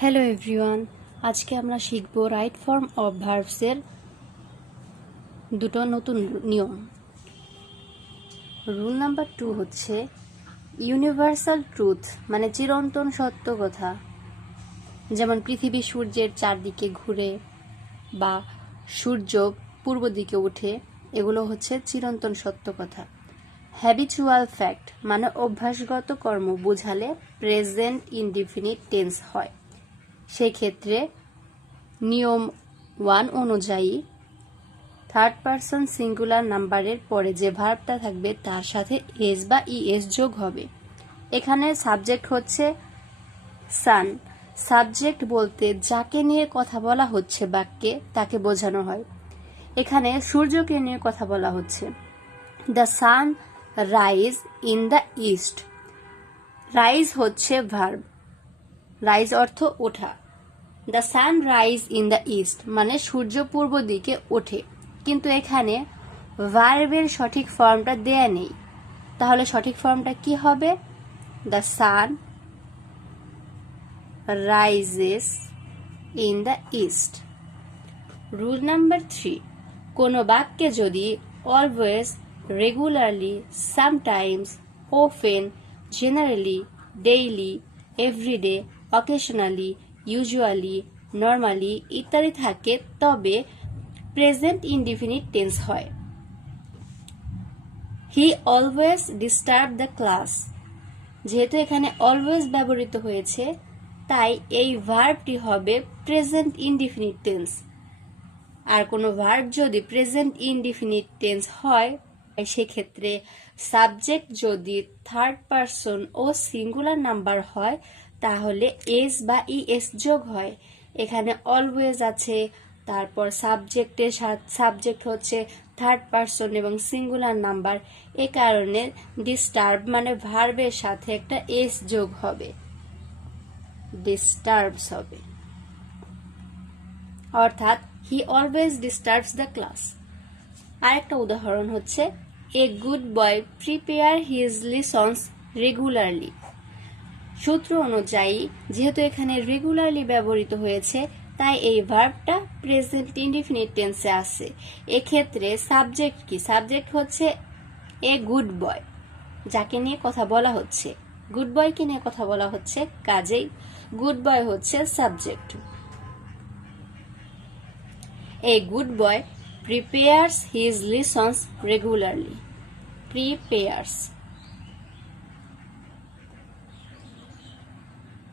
Hello everyone, আজকে আমরা শিখব রাইট ফর্ম অফ ভার্বসের দুটো নতুন নিয়ম। রুল নাম্বার 2 হচ্ছে ইউনিভার্সাল ট্রুথ, মানে চিরন্তন সত্য কথা, যেমন পৃথিবী সূর্যের চারদিকে ঘুরে বা সূর্য পূর্ব দিকে ওঠে, এগুলো হচ্ছে চিরন্তন সত্য কথা। হ্যাবিচুয়াল ফ্যাক্ট মানে অভ্যাসগত কর্ম বোঝালে প্রেজেন্ট ইনডিফিনিট টেন্স হয়। সেক্ষেত্রে নিয়ম 1 অনুযায়ী থার্ড পারসন সিঙ্গুলার নাম্বারের পরে যে ভার্বটা থাকবে তার সাথে এস বা ইএস যোগ হবে। এখানে সাবজেক্ট হচ্ছে সান। সাবজেক্ট বলতে যাকে নিয়ে কথা বলা হচ্ছে বাক্যে তাকে বোঝানো হয়। এখানে সূর্যকে নিয়ে কথা বলা হচ্ছে। The sun rise in the east. Rise হচ্ছে ভার্ব, রাইজ অর্থ ওঠা। The sun rise in the east মানে সূর্য পূর্ব দিকে ওঠে, কিন্তু এখানে ভার্বের সঠিক ফর্মটা দেয়া নেই। তাহলে সঠিক ফর্মটা কি হবে? The sun rises in the east. Rule number 3, কোনো বাক্যে যদি always, regularly, sometimes, often, generally, daily, everyday, occasionally, usually, normally ইত্যাদি থাকে তবে প্রেজেন্ট ইনডিফিনিট টেন্স হয়। He always disturb the class. যেহেতু এখানে অলওয়েজ ব্যবহৃত হয়েছে তাই এই ভার্বটি হবে প্রেজেন্ট ইনডিফিনিট টেন্স। আর কোনো ভার্ব যদি প্রেজেন্ট ইনডিফিনিট টেন্স হয় সেক্ষেত্রে সাবজেক্ট যদি থার্ড পারসন ও সিঙ্গুলার নাম্বার হয় তাহলে এস বা ইএস যোগ হয়। এখানে অলওয়েজ আছে, তারপর সাবজেক্টের সাবজেক্ট হচ্ছে থার্ড পারসন এবং সিঙ্গুলার নাম্বার, এ কারণে ডিস্টার্ব মানে ভার্বের সাথে একটা এস যোগ হবে, ডিস্টার্বস হবে। অর্থাৎ he always disturbs the class. আরেকটা উদাহরণ হচ্ছে a good boy prepare his lessons regularly. সূত্র অনুযায়ী যেহেতু এখানে রেগুলারলি ব্যবহৃত হয়েছে তাই এই ভার্বটা প্রেজেন্ট ইনডিফিনিট টেন্সে আছে। এক্ষেত্রে সাবজেক্ট কি? সাবজেক্ট হচ্ছে এ গুড বয়, যাকে নিয়ে কথা বলা হচ্ছে। গুড বয়কে নিয়ে কথা বলা হচ্ছে, কাজেই গুড বয় হচ্ছে subject. A good boy prepares his lessons regularly. Prepares.